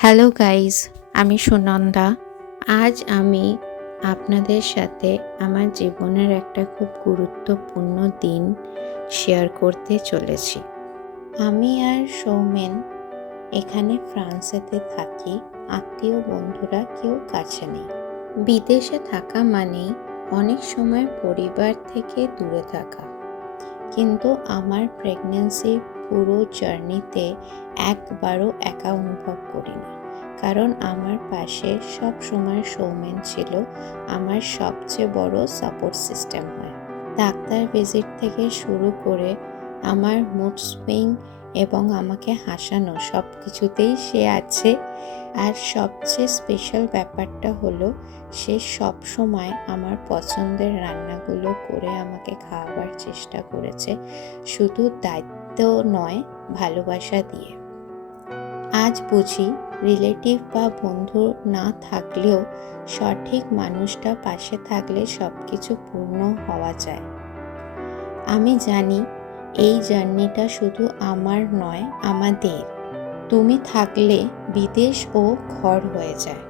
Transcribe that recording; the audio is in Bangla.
হ্যালো গাইজ, আমি সুনন্দা। আজ আমি আপনাদের সাথে আমার জীবনের একটা খুব গুরুত্বপূর্ণ দিন শেয়ার করতে চলেছি। আমি আর সৌমেন এখানে ফ্রান্সেতে থাকি, আত্মীয় বন্ধুরা কেউ কাছে নেই। বিদেশে থাকা মানেই অনেক সময় পরিবার থেকে দূরে থাকা, কিন্তু আমার প্রেগন্যান্সির পুরো জার্নিতে একবারও একা অনুভব করিনি, কারণ আমার পাশে সব সময় সৌমেন ছিল আমার সবচেয়ে বড় সাপোর্ট সিস্টেম হয়। ডাক্তার ভিজিট থেকে শুরু করে আমার মুড সুইং এবং আমাকে হাসানো সব কিছুতেই সে আছে। আর সবচেয়ে স্পেশাল ব্যাপারটা হলো সে সব সময় আমার পছন্দের রান্নাগুলো করে আমাকে খাওয়াবার চেষ্টা করেছে, শুধু দায়িত্ব নয়, ভালোবাসা দিয়ে। আজ বুঝি রিলেটিভ বা বন্ধু না থাকলেও সঠিক মানুষটা পাশে থাকলে সব কিছু পূর্ণ হওয়া যায়। আমি জানি এই জার্নিটা শুধু আমার নয়, আমাদের। তুমি থাকলে বিদেশ ও ঘর হয়ে যায়।